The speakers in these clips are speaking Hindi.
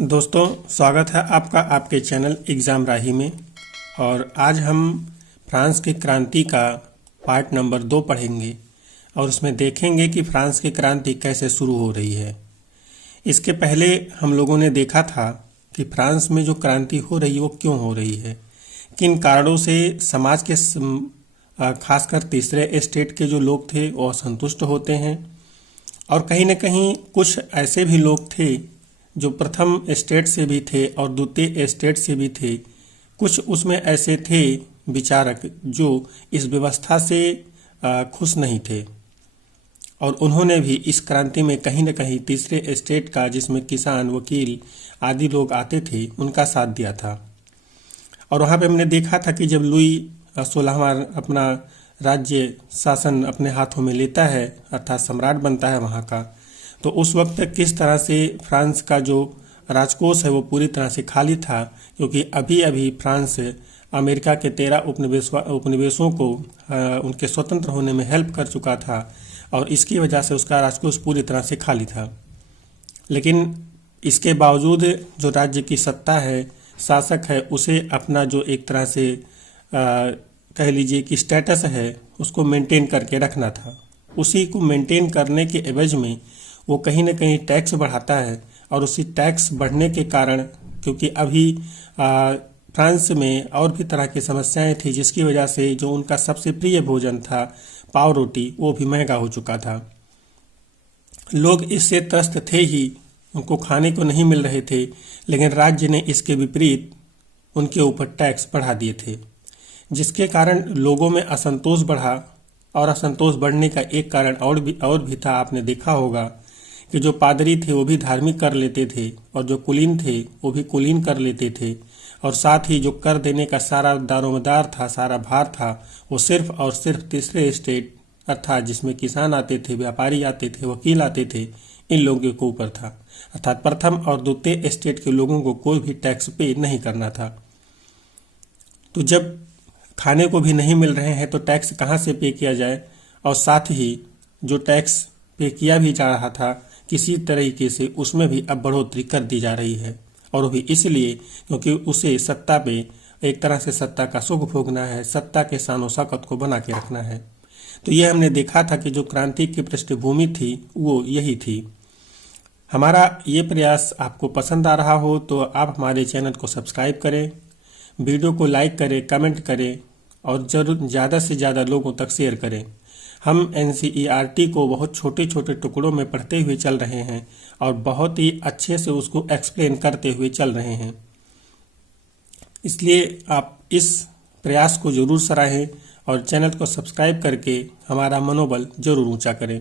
दोस्तों, स्वागत है आपका आपके चैनल एग्ज़ाम राही में। और आज हम फ्रांस की क्रांति का पार्ट नंबर 2 पढ़ेंगे और उसमें देखेंगे कि फ्रांस की क्रांति कैसे शुरू हो रही है। इसके पहले हम लोगों ने देखा था कि फ्रांस में जो क्रांति हो रही है वो क्यों हो रही है, किन कारणों से समाज के खासकर तीसरे स्टेट के जो लोग थे वो असंतुष्ट होते हैं। और कहीं न कहीं कुछ ऐसे भी लोग थे जो प्रथम स्टेट से भी थे और द्वितीय स्टेट से भी थे। कुछ उसमें ऐसे थे विचारक जो इस व्यवस्था से खुश नहीं थे और उन्होंने भी इस क्रांति में कहीं न कहीं तीसरे स्टेट का, जिसमें किसान, वकील आदि लोग आते थे, उनका साथ दिया था। और वहाँ पे हमने देखा था कि जब लुई 16वां अपना राज्य शासन अपने हाथों में लेता है, अर्थात सम्राट बनता है वहाँ का, तो उस वक्त किस तरह से फ्रांस का जो राजकोष है वो पूरी तरह से खाली था, क्योंकि अभी अभी फ्रांस अमेरिका के 13 उपनिवेशों को उनके स्वतंत्र होने में हेल्प कर चुका था और इसकी वजह से उसका राजकोष पूरी तरह से खाली था। लेकिन इसके बावजूद जो राज्य की सत्ता है, शासक है, उसे अपना जो एक तरह से कह लीजिए कि स्टेटस है उसको मेंटेन करके रखना था। उसी को मेंटेन करने के एवज में वो कहीं न कहीं टैक्स बढ़ाता है और उसी टैक्स बढ़ने के कारण, क्योंकि अभी फ्रांस में और भी तरह की समस्याएं थी, जिसकी वजह से जो उनका सबसे प्रिय भोजन था पाव रोटी, वो भी महंगा हो चुका था। लोग इससे त्रस्त थे ही, उनको खाने को नहीं मिल रहे थे, लेकिन राज्य ने इसके विपरीत उनके ऊपर टैक्स बढ़ा दिए थे, जिसके कारण लोगों में असंतोष बढ़ा। और असंतोष बढ़ने का एक कारण और भी था। आपने देखा होगा कि जो पादरी थे वो भी धार्मिक कर लेते थे और जो कुलीन थे वो भी कुलीन कर लेते थे, और साथ ही जो कर देने का सारा दारोमदार था, सारा भार था, वो सिर्फ और सिर्फ तीसरे स्टेट अर्थात जिसमें किसान आते थे, व्यापारी आते थे, वकील आते थे, इन लोगों के ऊपर था। अर्थात प्रथम और द्वितीय स्टेट के लोगों को कोई भी टैक्स पे नहीं करना था। तो जब खाने को भी नहीं मिल रहे हैं तो टैक्स कहाँ से पे किया जाए, और साथ ही जो टैक्स पे किया भी जा रहा था किसी तरीके से उसमें भी अब बढ़ोतरी कर दी जा रही है, और वो भी इसलिए क्योंकि उसे सत्ता पे एक तरह से सत्ता का सुख भोगना है, सत्ता के शान और शौकत को बना के रखना है। तो ये हमने देखा था कि जो क्रांति की पृष्ठभूमि थी वो यही थी। हमारा ये प्रयास आपको पसंद आ रहा हो तो आप हमारे चैनल को सब्सक्राइब करें, वीडियो को लाइक करें, कमेंट करें और जरूर ज़्यादा से ज़्यादा लोगों तक शेयर करें। हम NCERT को बहुत छोटे छोटे टुकड़ों में पढ़ते हुए चल रहे हैं और बहुत ही अच्छे से उसको एक्सप्लेन करते हुए चल रहे हैं, इसलिए आप इस प्रयास को जरूर सराहें और चैनल को सब्सक्राइब करके हमारा मनोबल जरूर ऊंचा करें।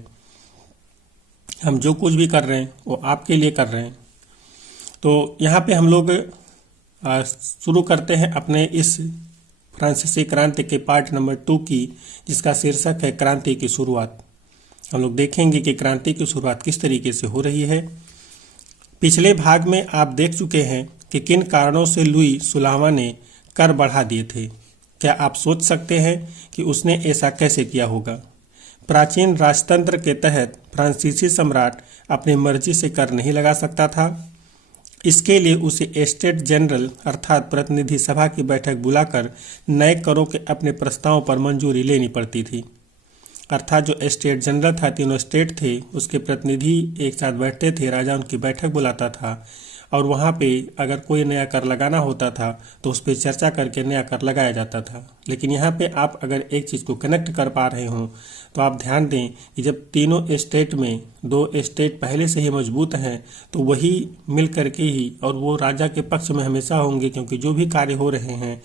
हम जो कुछ भी कर रहे हैं वो आपके लिए कर रहे हैं। तो यहाँ पे हम लोग शुरू करते हैं अपने इस फ्रांसीसी क्रांति के पार्ट नंबर 2 की, जिसका शीर्षक है क्रांति की शुरुआत। हम लोग देखेंगे कि क्रांति की शुरुआत किस तरीके से हो रही है। पिछले भाग में आप देख चुके हैं कि किन कारणों से लुई 16वां ने कर बढ़ा दिए थे। क्या आप सोच सकते हैं कि उसने ऐसा कैसे किया होगा? प्राचीन राजतंत्र के तहत फ्रांसीसी सम्राट अपनी मर्जी से कर नहीं लगा सकता था। इसके लिए उसे स्टेट जनरल अर्थात प्रतिनिधि सभा की बैठक बुलाकर नए करों के अपने प्रस्तावों पर मंजूरी लेनी पड़ती थी। अर्थात जो स्टेट जनरल था, तीनों स्टेट थे, उसके प्रतिनिधि एक साथ बैठते थे, राजा उनकी बैठक बुलाता था और वहाँ पे अगर कोई नया कर लगाना होता था तो उस पर चर्चा करके नया कर लगाया जाता था। लेकिन यहाँ पे आप अगर एक चीज़ को कनेक्ट कर पा रहे हों तो आप ध्यान दें कि जब तीनों स्टेट में 2 स्टेट पहले से ही मजबूत हैं तो वही मिल करके ही, और वो राजा के पक्ष में हमेशा होंगे, क्योंकि जो भी कार्य हो रहे हैं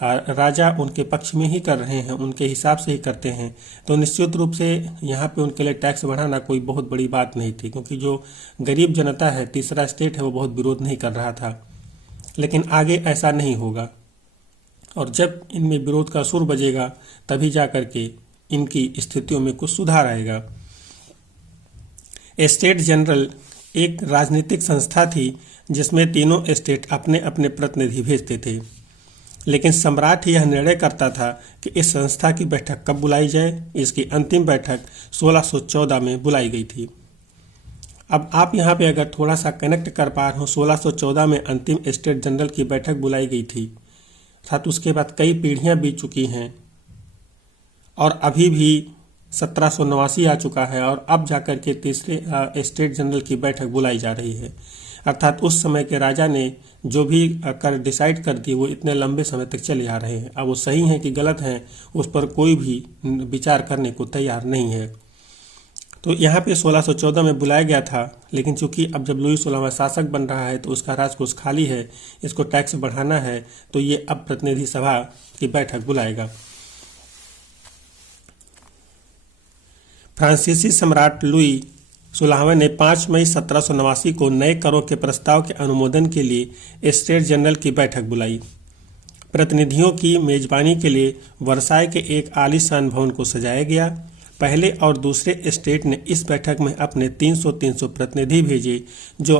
राजा उनके पक्ष में ही कर रहे हैं, उनके हिसाब से ही करते हैं। तो निश्चित रूप से यहाँ पे उनके लिए टैक्स बढ़ाना कोई बहुत बड़ी बात नहीं थी, क्योंकि जो गरीब जनता है, तीसरा स्टेट है, वो बहुत विरोध नहीं कर रहा था। लेकिन आगे ऐसा नहीं होगा, और जब इनमें विरोध का सुर बजेगा तभी जा करके इनकी स्थितियों में कुछ सुधार आएगा। स्टेट जनरल एक राजनीतिक संस्था थी जिसमें तीनों स्टेट अपने अपने प्रतिनिधि भेजते थे, लेकिन सम्राट यह निर्णय करता था कि इस संस्था की बैठक कब बुलाई जाए। इसकी अंतिम बैठक 1614 में बुलाई गई थी। अब आप यहाँ पे अगर थोड़ा सा कनेक्ट कर पा रहे हो, 1614 में अंतिम स्टेट जनरल की बैठक बुलाई गई थी, अर्थात उसके बाद कई पीढ़ियाँ बीत चुकी हैं और अभी भी 1789 आ चुका है और अब जाकर के तीसरे स्टेट जनरल की बैठक बुलाई जा रही है। अर्थात उस समय के राजा ने जो भी कर डिसाइड कर दी वो इतने लंबे समय तक चले आ रहे हैं। अब वो सही है कि गलत हैं उस पर कोई भी विचार करने को तैयार नहीं है। तो यहाँ पे 1614 में बुलाया गया था, लेकिन चूंकि अब जब लुई 16वां शासक बन रहा है तो उसका राजकोष खाली है, इसको टैक्स बढ़ाना है, तो ये अब प्रतिनिधि सभा की बैठक बुलाएगा। फ्रांसीसी सम्राट लुई 16वें ने 5 मई 1789 को नए करों के प्रस्ताव के अनुमोदन के लिए स्टेट जनरल की बैठक बुलाई। प्रतिनिधियों की मेजबानी के लिए वर्साय के एक आलीशान भवन को सजाया गया। पहले और दूसरे स्टेट ने इस बैठक में अपने 300 प्रतिनिधि भेजे जो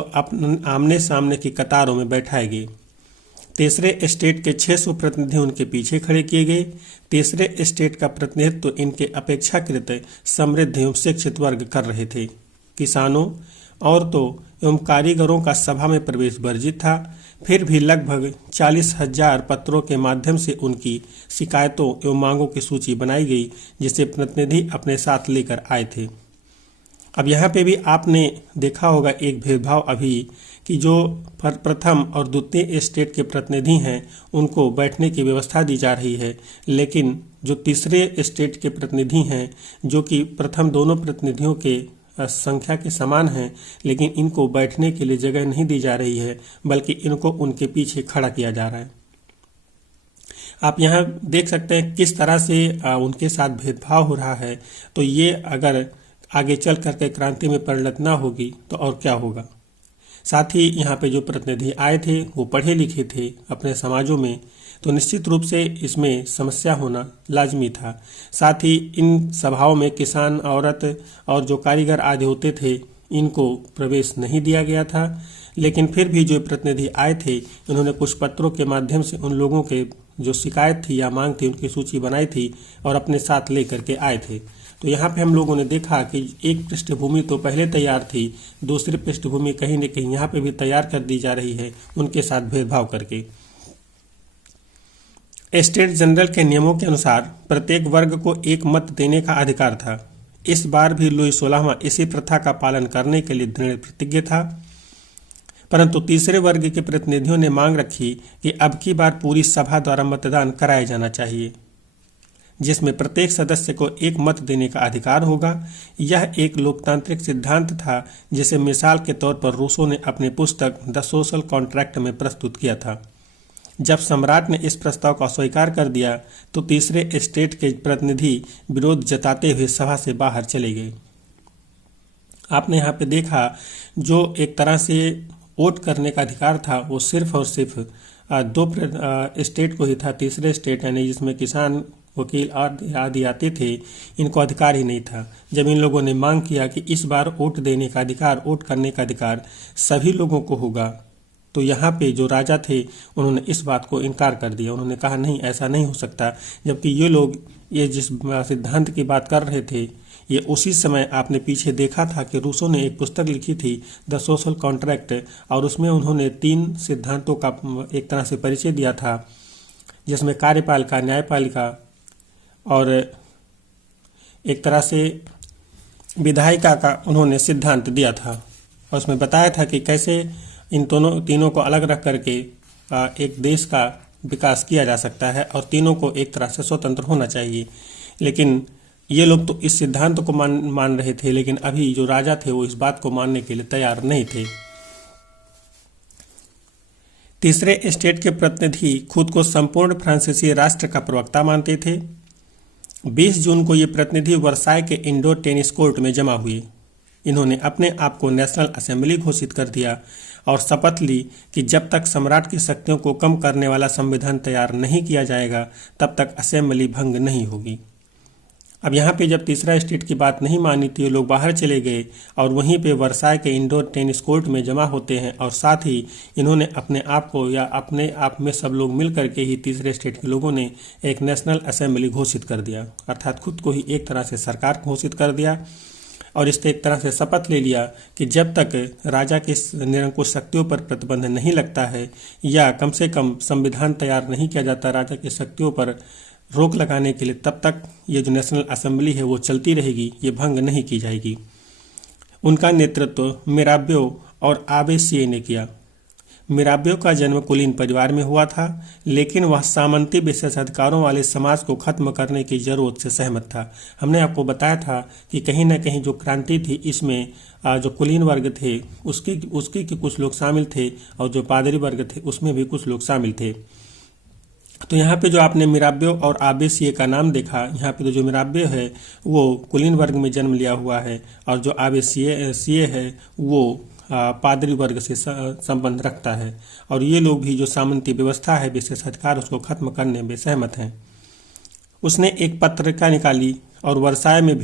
आमने सामने की कतारों में बैठाए गए। तीसरे स्टेट के 600 प्रतिनिधि उनके पीछे खड़े किए गए। तीसरे स्टेट का प्रतिनिधित्व इनके अपेक्षाकृत समृद्ध एवं शिक्षित वर्ग कर रहे थे। किसानों, औरतों एवं कारीगरों का सभा में प्रवेश वर्जित था। फिर भी लगभग 40,000 पत्रों के माध्यम से उनकी शिकायतों एवं मांगों की सूची बनाई गई, जिसे प्रतिनिधि अपने साथ लेकर आए थे। अब यहाँ पे भी आपने देखा होगा एक भेदभाव अभी कि जो प्रथम और द्वितीय स्टेट के प्रतिनिधि हैं उनको बैठने की व्यवस्था दी जा रही है, लेकिन जो तीसरे स्टेट के प्रतिनिधि हैं जो कि प्रथम दोनों प्रतिनिधियों के संख्या के समान हैं, लेकिन इनको बैठने के लिए जगह नहीं दी जा रही है, बल्कि इनको उनके पीछे खड़ा किया जा रहा है। आप यहाँ देख सकते हैं किस तरह से उनके साथ भेदभाव हो रहा है। तो ये अगर आगे चल करके क्रांति में परिणत ना होगी तो और क्या होगा। साथ ही यहाँ पे जो प्रतिनिधि आए थे वो पढ़े लिखे थे अपने समाजों में, तो निश्चित रूप से इसमें समस्या होना लाजमी था। साथ ही इन सभाओं में किसान, औरत और जो कारीगर आदि होते थे इनको प्रवेश नहीं दिया गया था। लेकिन फिर भी जो प्रतिनिधि आए थे उन्होंने कुछ पत्रों के माध्यम से उन लोगों के जो शिकायत थी या मांग थी उनकी सूची बनाई थी और अपने साथ ले करके आए थे। तो यहाँ पे हम लोगों ने देखा कि एक पृष्ठभूमि तो पहले तैयार थी, दूसरी पृष्ठभूमि कहीं न कहीं यहाँ पे भी तैयार कर दी जा रही है उनके साथ भेदभाव करके। स्टेट जनरल के नियमों के अनुसार प्रत्येक वर्ग को एक मत देने का अधिकार था। इस बार भी लुई 16वां इसी प्रथा का पालन करने के लिए दृढ़ प्रतिज्ञ था, परंतु तीसरे वर्ग के प्रतिनिधियों ने मांग रखी कि अब की बार पूरी सभा द्वारा मतदान कराया जाना चाहिए, जिसमें प्रत्येक सदस्य को एक मत देने का अधिकार होगा। यह एक लोकतांत्रिक सिद्धांत था जिसे मिसाल के तौर पर रूसो ने अपनी पुस्तक द सोशल कॉन्ट्रैक्ट में प्रस्तुत किया था। जब सम्राट ने इस प्रस्ताव को अस्वीकार कर दिया तो तीसरे स्टेट के प्रतिनिधि विरोध जताते हुए सभा से बाहर चले गए। आपने यहाँ पे देखा जो एक तरह से वोट करने का अधिकार था वो सिर्फ और सिर्फ दो स्टेट को ही था। तीसरे स्टेट यानी जिसमें किसान, वकील आदि आते थे, इनको अधिकार ही नहीं था। जब इन लोगों ने मांग किया कि इस बार वोट देने का अधिकार, वोट करने का अधिकार सभी लोगों को होगा, तो यहाँ पे जो राजा थे उन्होंने इस बात को इनकार कर दिया। उन्होंने कहा नहीं, ऐसा नहीं हो सकता। जबकि ये लोग ये जिस सिद्धांत की बात कर रहे थे ये उसी समय आपने पीछे देखा था कि रूसो ने एक पुस्तक लिखी थी द सोशल कॉन्ट्रैक्ट, और उसमें उन्होंने 3 सिद्धांतों का एक तरह से परिचय दिया था, जिसमें कार्यपालिका, न्यायपालिका और एक तरह से विधायिका का उन्होंने सिद्धांत दिया था। और उसमें बताया था कि कैसे इन तीनों को अलग रख करके एक देश का विकास किया जा सकता है और तीनों को एक तरह से स्वतंत्र होना चाहिए। लेकिन ये लोग तो इस सिद्धांत को मान रहे थे, लेकिन अभी जो राजा थे वो इस बात को मानने के लिए तैयार नहीं थे। तीसरे स्टेट के प्रतिनिधि खुद को संपूर्ण फ्रांसीसी राष्ट्र का प्रवक्ता मानते थे। 20 जून को ये प्रतिनिधि वर्साय के इंडोर टेनिस कोर्ट में जमा हुए। इन्होंने अपने आप को नेशनल असेंबली घोषित कर दिया और शपथ ली कि जब तक सम्राट की शक्तियों को कम करने वाला संविधान तैयार नहीं किया जाएगा तब तक असेंबली भंग नहीं होगी। अब यहाँ पे जब तीसरा स्टेट की बात नहीं मानी थी, लोग बाहर चले गए और वहीं पे वर्साय के इंडोर टेनिस कोर्ट में जमा होते हैं। और साथ ही इन्होंने अपने आप को या अपने आप में सब लोग मिल करके ही तीसरे स्टेट के लोगों ने एक नेशनल असेंबली घोषित कर दिया, अर्थात खुद को ही एक तरह से सरकार घोषित कर दिया। और इससे एक तरह से शपथ ले लिया कि जब तक राजा के निरंकुश शक्तियों पर प्रतिबंध नहीं लगता है या कम से कम संविधान तैयार नहीं किया जाता राजा की शक्तियों पर रोक लगाने के लिए, तब तक ये जो नेशनल असेंबली है वो चलती रहेगी, ये भंग नहीं की जाएगी। उनका नेतृत्व मिराबियो और आबेसिये ने किया। मिराबियो का जन्म कुलीन परिवार में हुआ था, लेकिन वह सामंती विशेषाधिकारों वाले समाज को खत्म करने की जरूरत से सहमत था। हमने आपको बताया था कि कहीं न कहीं जो क्रांति थी इसमें जो कुलीन वर्ग थे उसके के कुछ लोग शामिल थे और जो पादरी वर्ग थे उसमें भी कुछ लोग शामिल थे। तो यहाँ पे जो आपने मिराबियो और आबेसिये का नाम देखा, यहाँ पे तो जो मिराबियो है वो कुलीन वर्ग में जन्म लिया हुआ है और जो आबेसिये है वो पादरी वर्ग से संबंध रखता है, और ये लोग भी जो सामंती व्यवस्था है विशेषाधिकार उसको खत्म करने में सहमत हैं। उसने एक पत्रिका निकाली और वर्साय में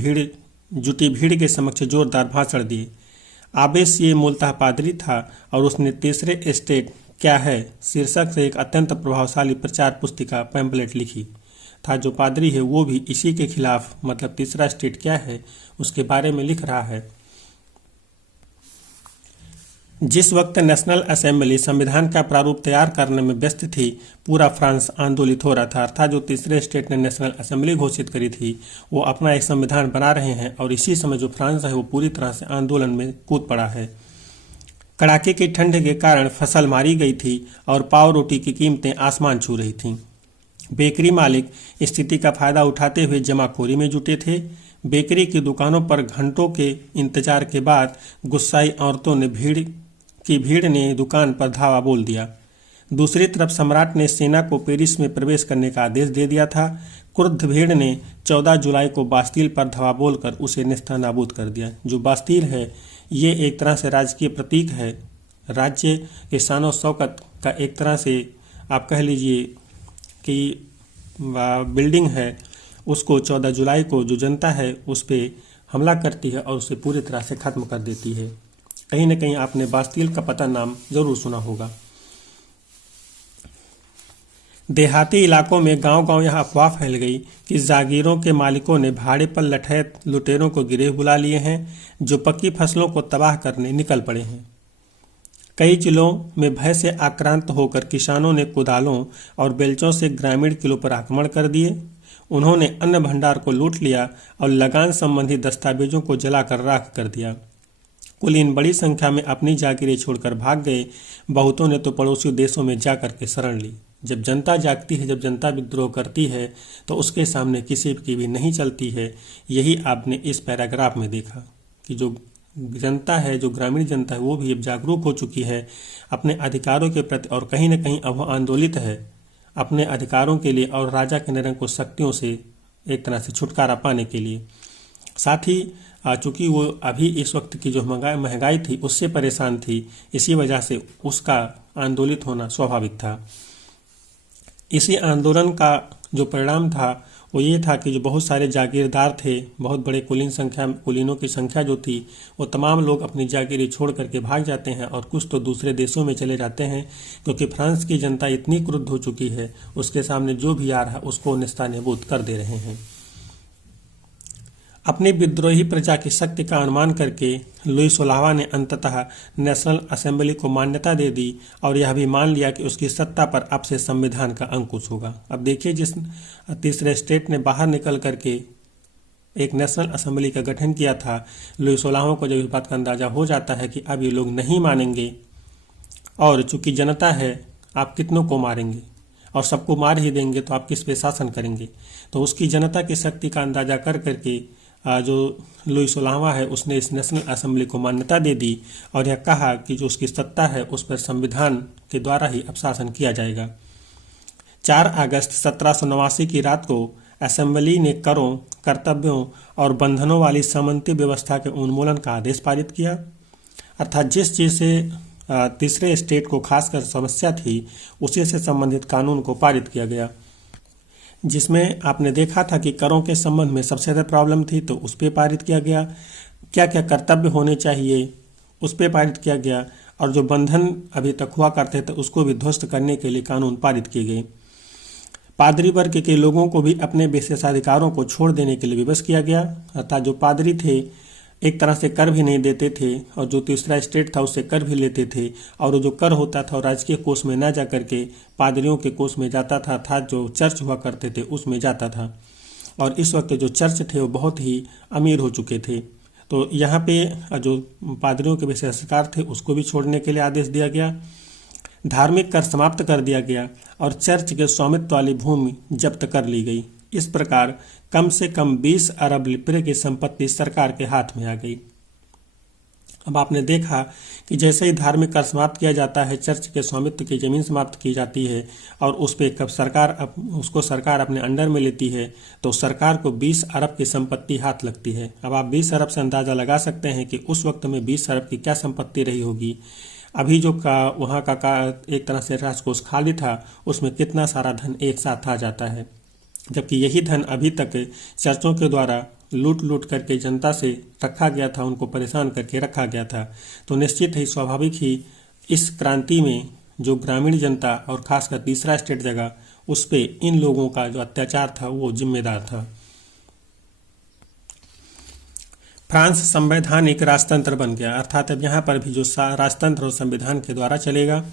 जुटी भीड़ के समक्ष जोरदार भाषण दिए। आबेसिये मूलतः पादरी था और उसने तीसरे स्टेट क्या है शीर्षक से एक अत्यंत प्रभावशाली प्रचार पुस्तिका पैम्पलेट लिखी था। जो पादरी है वो भी इसी के खिलाफ, मतलब तीसरा स्टेट क्या है उसके बारे में लिख रहा है। जिस वक्त नेशनल असेंबली संविधान का प्रारूप तैयार करने में व्यस्त थी, पूरा फ्रांस आंदोलित हो रहा था। अर्थात जो तीसरे स्टेट ने नेशनल असेंबली घोषित करी थी वो अपना एक संविधान बना रहे हैं, और इसी समय जो फ्रांस है वो पूरी तरह से आंदोलन में कूद पड़ा है। कड़ाके की ठंड के कारण फसल मारी गई थी और पाव रोटी की कीमतें आसमान छू रही थीं। बेकरी मालिक स्थिति का फायदा उठाते हुए जमाखोरी में जुटे थे। बेकरी की दुकानों पर घंटों के इंतजार के बाद गुस्साई औरतों ने भीड़ ने दुकान पर धावा बोल दिया। दूसरी तरफ सम्राट ने सेना को पेरिस में प्रवेश करने का आदेश दे दिया था। क्रुद्ध भीड़ ने 14 जुलाई को बास्तील पर धावा बोलकर उसे नेस्तनाबूद कर दिया। जो बास्तील है ये एक तरह से राजकीय प्रतीक है, राज्य के शान और शौकत का एक तरह से आप कह लीजिए कि बिल्डिंग है। उसको 14 जुलाई को जो जनता है उस पर हमला करती है और उसे पूरी तरह से खत्म कर देती है। कहीं न कहीं आपने बास्तील का पता नाम जरूर सुना होगा। देहाती इलाकों में गांव-गांव यह अफवाह फैल गई कि जागीरों के मालिकों ने भाड़े पर लठैत लुटेरों को गिरफ्तार बुला लिए हैं जो पक्की फसलों को तबाह करने निकल पड़े हैं। कई जिलों में भय से आक्रांत होकर किसानों ने कुदालों और बेलचों से ग्रामीण किलों पर आक्रमण कर दिए। उन्होंने अन्न भंडार को लूट लिया और लगान संबंधी दस्तावेजों को जलाकर राख कर दिया। कुलीन बड़ी संख्या में अपनी जागीरें छोड़कर भाग गए। बहुतों ने तो पड़ोसी देशों में जाकर के शरण ली। जब जनता जागती है, जब जनता विद्रोह करती है तो उसके सामने किसी की भी नहीं चलती है। यही आपने इस पैराग्राफ में देखा कि जो जनता है, जो ग्रामीण जनता है, वो भी अब जागरूक हो चुकी है अपने अधिकारों के प्रति, और कहीं न कहीं अब आंदोलित है अपने अधिकारों के लिए और राजा के निरंकुश शक्तियों से एक तरह से छुटकारा पाने के लिए। साथ ही चूँकि वो अभी इस वक्त की जो महंगाई थी उससे परेशान थी, इसी वजह से उसका आंदोलित होना स्वाभाविक था। इसी आंदोलन का जो परिणाम था वो ये था कि जो बहुत सारे जागीरदार थे, बहुत बड़े कुलीनों की संख्या जो थी, वो तमाम लोग अपनी जागीरें छोड़ करके भाग जाते हैं और कुछ तो दूसरे देशों में चले जाते हैं, क्योंकि फ्रांस की जनता इतनी क्रुद्ध हो चुकी है, उसके सामने जो भी आ रहा है उसको नेस्तनाबूद कर दे रहे हैं। अपनी विद्रोही प्रजा की शक्ति का अनुमान करके लुई 16वां ने अंततः नेशनल असेंबली को मान्यता दे दी और यह भी मान लिया कि उसकी सत्ता पर अब से संविधान का अंकुश होगा। अब देखिए, जिस तीसरे स्टेट ने बाहर निकल करके एक नेशनल असेंबली का गठन किया था, लुई 16वां को जब इस बात का अंदाजा हो जाता है कि अब ये लोग नहीं मानेंगे और चूंकि जनता है, आप कितनों को मारेंगे और सबको मार ही देंगे तो आप किस पे शासन करेंगे। तो उसकी जनता की शक्ति का अंदाजा कर करके जो लुई 16वां है उसने इस नेशनल असेंबली को मान्यता दे दी और यह कहा कि जो उसकी सत्ता है उस पर संविधान के द्वारा ही अब शासन किया जाएगा। 4 अगस्त 1789 की रात को असेंबली ने करों, कर्तव्यों और बंधनों वाली सामंती व्यवस्था के उन्मूलन का आदेश पारित किया। अर्थात जिस चीज़ से तीसरे स्टेट को खासकर समस्या थी उसी से संबंधित कानून को पारित किया गया, जिसमें आपने देखा था कि करों के संबंध में सबसे ज़्यादा प्रॉब्लम थी तो उस पर पारित किया गया। क्या क्या कर्तव्य होने चाहिए उस पर पारित किया गया, और जो बंधन अभी तक हुआ करते थे उसको भी ध्वस्त करने के लिए कानून पारित किए गए। पादरी वर्ग के लोगों को भी अपने विशेषाधिकारों को छोड़ देने के लिए विवश किया गया। अर्थात जो पादरी थे एक तरह से कर भी नहीं देते थे, और जो तीसरा स्टेट था उससे कर भी लेते थे, और वो जो कर होता था राजकीय कोष में ना जा करके पादरियों के कोष में जाता था जो चर्च हुआ करते थे उसमें जाता था। और इस वक्त जो चर्च थे वो बहुत ही अमीर हो चुके थे। तो यहाँ पे जो पादरियों के विशेषाधिकार थे उसको भी छोड़ने के लिए आदेश दिया गया, धार्मिक कर समाप्त कर दिया गया और चर्च के स्वामित्व वाली भूमि जब्त कर ली गई। इस प्रकार कम से कम 20 अरब लिप्रे की संपत्ति सरकार के हाथ में आ गई। अब आपने देखा कि जैसे ही धार्मिक कर समाप्त किया जाता है, चर्च के स्वामित्व की जमीन समाप्त की जाती है और उस पर कब सरकार अपने अंडर में लेती है, तो सरकार को 20 अरब की संपत्ति हाथ लगती है। अब आप 20 अरब से अंदाज़ा लगा सकते हैं कि उस वक्त में 20 अरब की क्या संपत्ति रही होगी। अभी जो वहाँ का एक तरह से राजकोष खाली था उसमें कितना सारा धन एक साथ आ जाता है, जबकि यही धन अभी तक चर्चों के द्वारा लूट करके जनता से रखा गया था, उनको परेशान करके रखा गया था। तो निश्चित ही स्वाभाविक ही इस क्रांति में जो ग्रामीण जनता और खासकर तीसरा स्टेट जगह उस पे इन लोगों का जो अत्याचार था वो जिम्मेदार था। फ्रांस संवैधानिक राजतंत्र बन गया, अर्थात अब यहाँ पर भी जो राजतंत्र और संविधान के द्वारा चलेगा।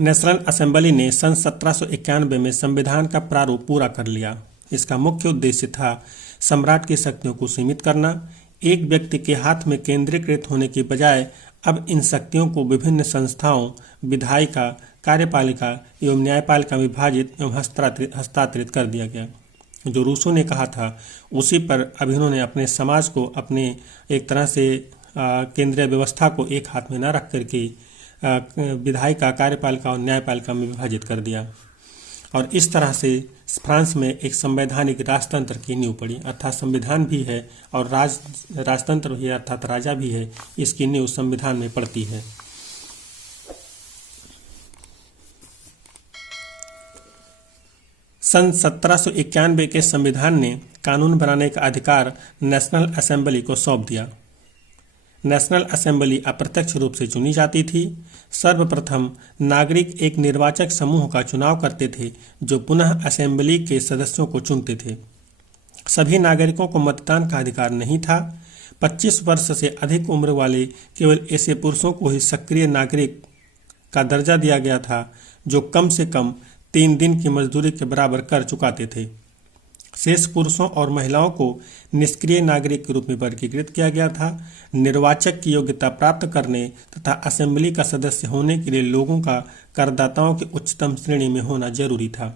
नेशनल असेंबली ने सन 1791 में संविधान का प्रारूप पूरा कर लिया। इसका मुख्य उद्देश्य था सम्राट की शक्तियों को सीमित करना। एक व्यक्ति के हाथ में केंद्रीकृत होने की बजाय अब इन शक्तियों को विभिन्न संस्थाओं, विधायिका, कार्यपालिका एवं न्यायपालिका में विभाजित एवं हस्तांतरित कर दिया गया। जो रूसो ने कहा था उसी पर अब इन्होंने अपने समाज को, अपने एक तरह से केंद्रीय व्यवस्था को एक हाथ में न रख करके विधायिका, कार्यपालिका और न्यायपालिका में विभाजित कर दिया। और इस तरह से फ्रांस में एक संवैधानिक राजतंत्र की नींव पड़ी, अर्थात संविधान भी है और राजतंत्र भी है, अर्थात राजा भी है। इसकी नींव संविधान में पड़ती है। सन 1791 के संविधान ने कानून बनाने का अधिकार नेशनल असेंबली को सौंप दिया। नेशनल असेंबली अप्रत्यक्ष रूप से चुनी जाती थी। सर्वप्रथम नागरिक एक निर्वाचक समूह का चुनाव करते थे जो पुनः असेंबली के सदस्यों को चुनते थे। सभी नागरिकों को मतदान का अधिकार नहीं था। 25 वर्ष से अधिक उम्र वाले केवल ऐसे पुरुषों को ही सक्रिय नागरिक का दर्जा दिया गया था जो कम से कम 3 दिन की मजदूरी के बराबर कर चुकाते थे। शेष पुरुषों और महिलाओं को निष्क्रिय नागरिक के रूप में वर्गीकृत किया गया था। निर्वाचक की योग्यता प्राप्त करने तथा असेंबली का सदस्य होने के लिए लोगों का करदाताओं की उच्चतम श्रेणी में होना जरूरी था।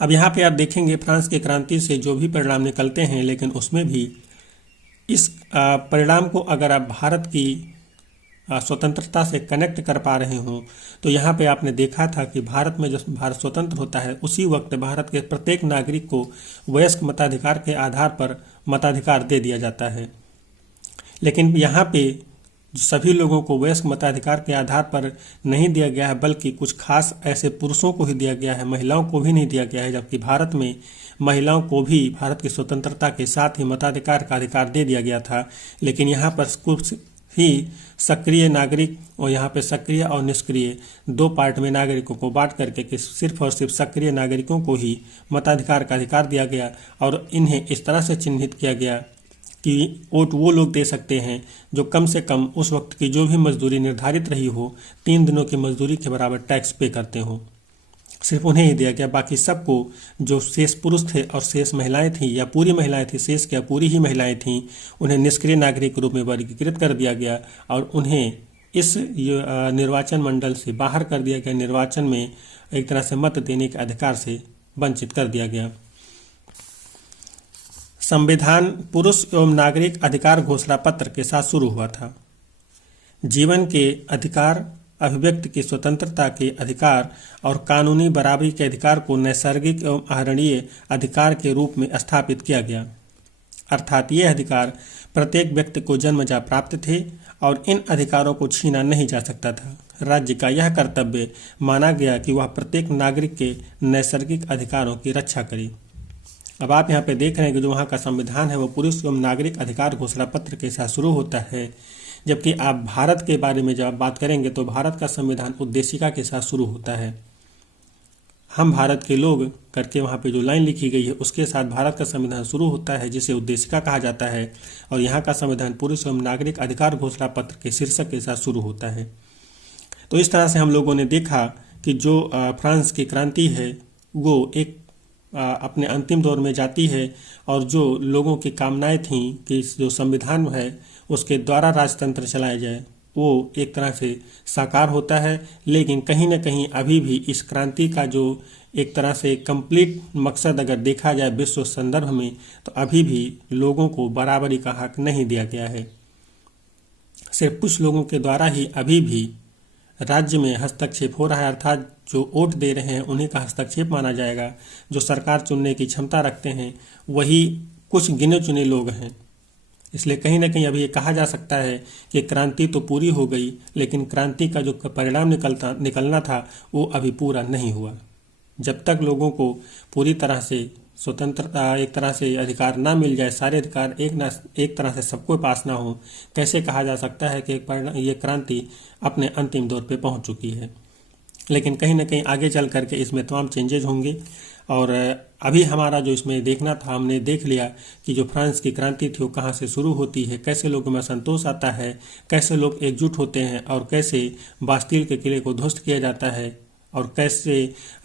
अब यहाँ पे आप देखेंगे फ्रांस की क्रांति से जो भी परिणाम निकलते हैं, लेकिन उसमें भी इस परिणाम को अगर आप भारत की स्वतंत्रता से कनेक्ट कर पा रहे हों तो यहाँ पे आपने देखा था कि भारत में जब भारत स्वतंत्र होता है उसी वक्त भारत के प्रत्येक नागरिक को वयस्क मताधिकार के आधार पर मताधिकार दे दिया जाता है। लेकिन यहाँ पे सभी लोगों को वयस्क मताधिकार के आधार पर नहीं दिया गया है, बल्कि कुछ खास ऐसे पुरुषों को ही दिया गया है, महिलाओं को भी नहीं दिया गया है। जबकि भारत में महिलाओं को भी भारत की स्वतंत्रता के साथ ही मताधिकार का अधिकार दे दिया गया था। लेकिन यहाँ पर कुछ ही सक्रिय नागरिक और यहाँ पे सक्रिय और निष्क्रिय 2 पार्ट में नागरिकों को बांट करके कि सिर्फ और सिर्फ सक्रिय नागरिकों को ही मताधिकार का अधिकार दिया गया और इन्हें इस तरह से चिन्हित किया गया कि वोट वो लोग दे सकते हैं जो कम से कम उस वक्त की जो भी मजदूरी निर्धारित रही हो 3 दिनों की मजदूरी के बराबर टैक्स पे करते हो। सिर्फ उन्हें ही दिया गया, बाकी सबको जो शेष पुरुष थे और शेष महिलाएं थीं या पूरी महिलाएं थीं, शेष क्या पूरी ही महिलाएं थीं, उन्हें निष्क्रिय नागरिक के रूप में वर्गीकृत कर दिया गया और उन्हें इस निर्वाचन मंडल से बाहर कर दिया गया। निर्वाचन में एक तरह से मत देने के अधिकार से वंचित कर दिया गया। संविधान पुरुष एवं नागरिक अधिकार घोषणा पत्र के साथ शुरू हुआ था। जीवन के अधिकार, अभिव्यक्ति की स्वतंत्रता के अधिकार और कानूनी बराबरी के अधिकार को नैसर्गिक एवं आहरणीय अधिकार के रूप में स्थापित किया गया। अर्थात ये अधिकार प्रत्येक व्यक्ति को जन्मजात प्राप्त थे और इन अधिकारों को छीना नहीं जा सकता था। राज्य का यह कर्तव्य माना गया कि वह प्रत्येक नागरिक के नैसर्गिक अधिकारों की रक्षा करे। अब आप यहाँ पे देख रहे हैं कि जो वहाँ का संविधान है वो पुरुष एवं नागरिक अधिकार घोषणा पत्र के साथ शुरू होता है, जबकि आप भारत के बारे में जब बात करेंगे तो भारत का संविधान उद्देशिका के साथ शुरू होता है। हम भारत के लोग करके वहाँ पे जो लाइन लिखी गई है उसके साथ भारत का संविधान शुरू होता है, जिसे उद्देशिका कहा जाता है। और यहाँ का संविधान पुरुष एवं नागरिक अधिकार घोषणा पत्र के शीर्षक के साथ शुरू होता है। तो इस तरह से हम लोगों ने देखा कि जो फ्रांस की क्रांति है वो एक अपने अंतिम दौर में जाती है, और जो लोगों की कामनाएं थीं कि जो संविधान है उसके द्वारा राजतंत्र चलाया जाए वो एक तरह से साकार होता है। लेकिन कहीं ना कहीं अभी भी इस क्रांति का जो एक तरह से कंप्लीट मकसद अगर देखा जाए विश्व संदर्भ में, तो अभी भी लोगों को बराबरी का हक नहीं दिया गया है। सिर्फ कुछ लोगों के द्वारा ही अभी भी राज्य में हस्तक्षेप हो रहा है, अर्थात जो वोट दे रहे हैं उन्हीं का हस्तक्षेप माना जाएगा। जो सरकार चुनने की क्षमता रखते हैं वही कुछ गिने चुने लोग हैं। इसलिए कहीं ना कहीं अभी ये कहा जा सकता है कि क्रांति तो पूरी हो गई, लेकिन क्रांति का जो परिणाम निकलना था वो अभी पूरा नहीं हुआ। जब तक लोगों को पूरी तरह से स्वतंत्रता, एक तरह से अधिकार ना मिल जाए, सारे अधिकार एक तरह से सबको पास ना हो, कैसे कहा जा सकता है कि ये क्रांति अपने अंतिम दौर पे पहुंच चुकी है। लेकिन कहीं ना कहीं आगे चल करके इसमें तमाम चेंजेज होंगे। और अभी हमारा जो इसमें देखना था, हमने देख लिया कि जो फ्रांस की क्रांति थी वो कहाँ से शुरू होती है, कैसे लोगों में संतोष आता है, कैसे लोग एकजुट होते हैं, और कैसे बास्टील के किले को ध्वस्त किया जाता है, और कैसे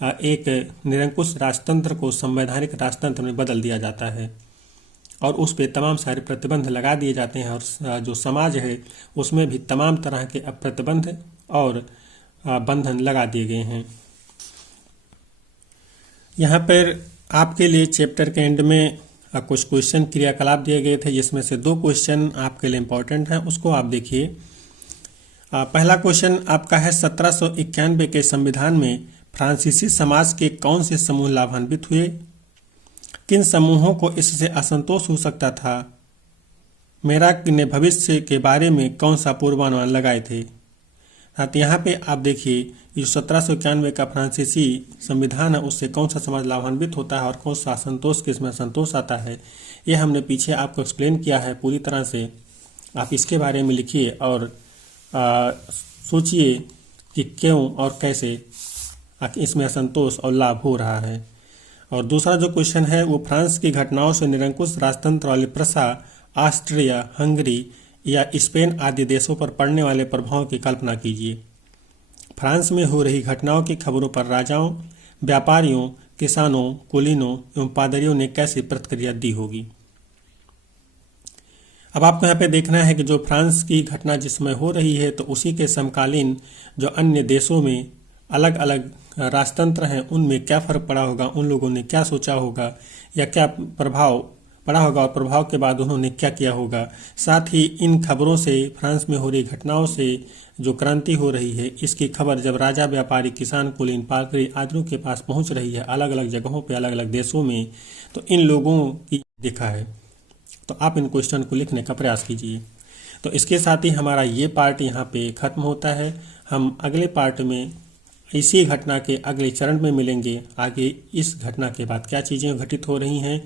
एक निरंकुश राजतंत्र को संवैधानिक राजतंत्र में बदल दिया जाता है, और उस पर तमाम सारे प्रतिबंध लगा दिए जाते हैं। और जो समाज है उसमें भी तमाम तरह के प्रतिबंध और बंधन लगा दिए गए हैं। यहाँ पर आपके लिए चैप्टर के एंड में कुछ क्वेश्चन क्रियाकलाप दिए गए थे, जिसमें से 2 क्वेश्चन आपके लिए इम्पोर्टेंट हैं, उसको आप देखिए। पहला क्वेश्चन आपका है 1791 के संविधान में फ्रांसीसी समाज के कौन से समूह लाभान्वित हुए? किन समूहों को इससे असंतोष हो सकता था? मेराक ने भविष्य के बारे में कौन सा पूर्वानुमान लगाए थे? तो यहाँ पे आप देखिए, जो 1791 का फ्रांसीसी संविधान है उससे कौन सा समाज लाभान्वित होता है और कौन सा असंतोष, किसमें संतोष आता है, ये हमने पीछे आपको एक्सप्लेन किया है पूरी तरह से। आप इसके बारे में लिखिए और सोचिए कि क्यों और कैसे इसमें असंतोष और लाभ हो रहा है। और दूसरा जो क्वेश्चन है वो फ्रांस की घटनाओं से निरंकुश राजतंत्र वाली प्रसा ऑस्ट्रिया, हंगरी या स्पेन आदि देशों पर पड़ने वाले प्रभाव की कल्पना कीजिए। फ्रांस में हो रही घटनाओं की खबरों पर राजाओं, व्यापारियों, किसानों, कुलीनों एवं पादरियों ने कैसी प्रतिक्रिया दी होगी? अब आपको यहाँ पे देखना है कि जो फ्रांस की घटना जिसमें हो रही है, तो उसी के समकालीन जो अन्य देशों में अलग अलग राजतंत्र हैं उनमें क्या फर्क पड़ा होगा, उन लोगों ने क्या सोचा होगा या क्या प्रभाव पड़ा होगा, और प्रभाव के बाद उन्होंने क्या किया होगा। साथ ही इन खबरों से, फ्रांस में हो रही घटनाओं से जो क्रांति हो रही है, इसकी खबर जब राजा, व्यापारी, किसान, कुलीन, पादरी आदि के पास पहुंच रही है अलग अलग जगहों पे, अलग अलग देशों में, तो इन लोगों की देखा है। तो आप इन क्वेश्चन को लिखने का प्रयास कीजिए। तो इसके साथ ही हमारा ये पार्ट यहाँ पे खत्म होता है। हम अगले पार्ट में इसी घटना के अगले चरण में मिलेंगे, आगे इस घटना के बाद क्या चीज़ें घटित हो रही हैं।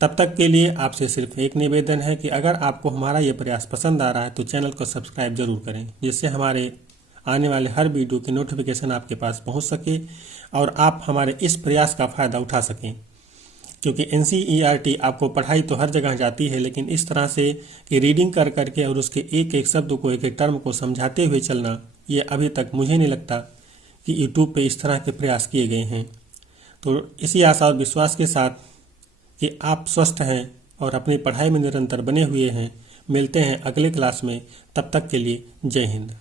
तब तक के लिए आपसे सिर्फ एक निवेदन है कि अगर आपको हमारा ये प्रयास पसंद आ रहा है तो चैनल को सब्सक्राइब जरूर करें, जिससे हमारे आने वाले हर वीडियो की नोटिफिकेशन आपके पास पहुंच सके और आप हमारे इस प्रयास का फ़ायदा उठा सकें। क्योंकि NCERT आपको पढ़ाई तो हर जगह जाती है, लेकिन इस तरह से कि रीडिंग कर करके और उसके एक एक शब्द को, एक एक टर्म को समझाते हुए चलना, ये अभी तक मुझे नहीं लगता कि यूट्यूब पे इस तरह के प्रयास किए गए हैं। तो इसी आशा और विश्वास के साथ कि आप स्वस्थ हैं और अपनी पढ़ाई में निरंतर बने हुए हैं, मिलते हैं अगले क्लास में। तब तक के लिए जय हिंद।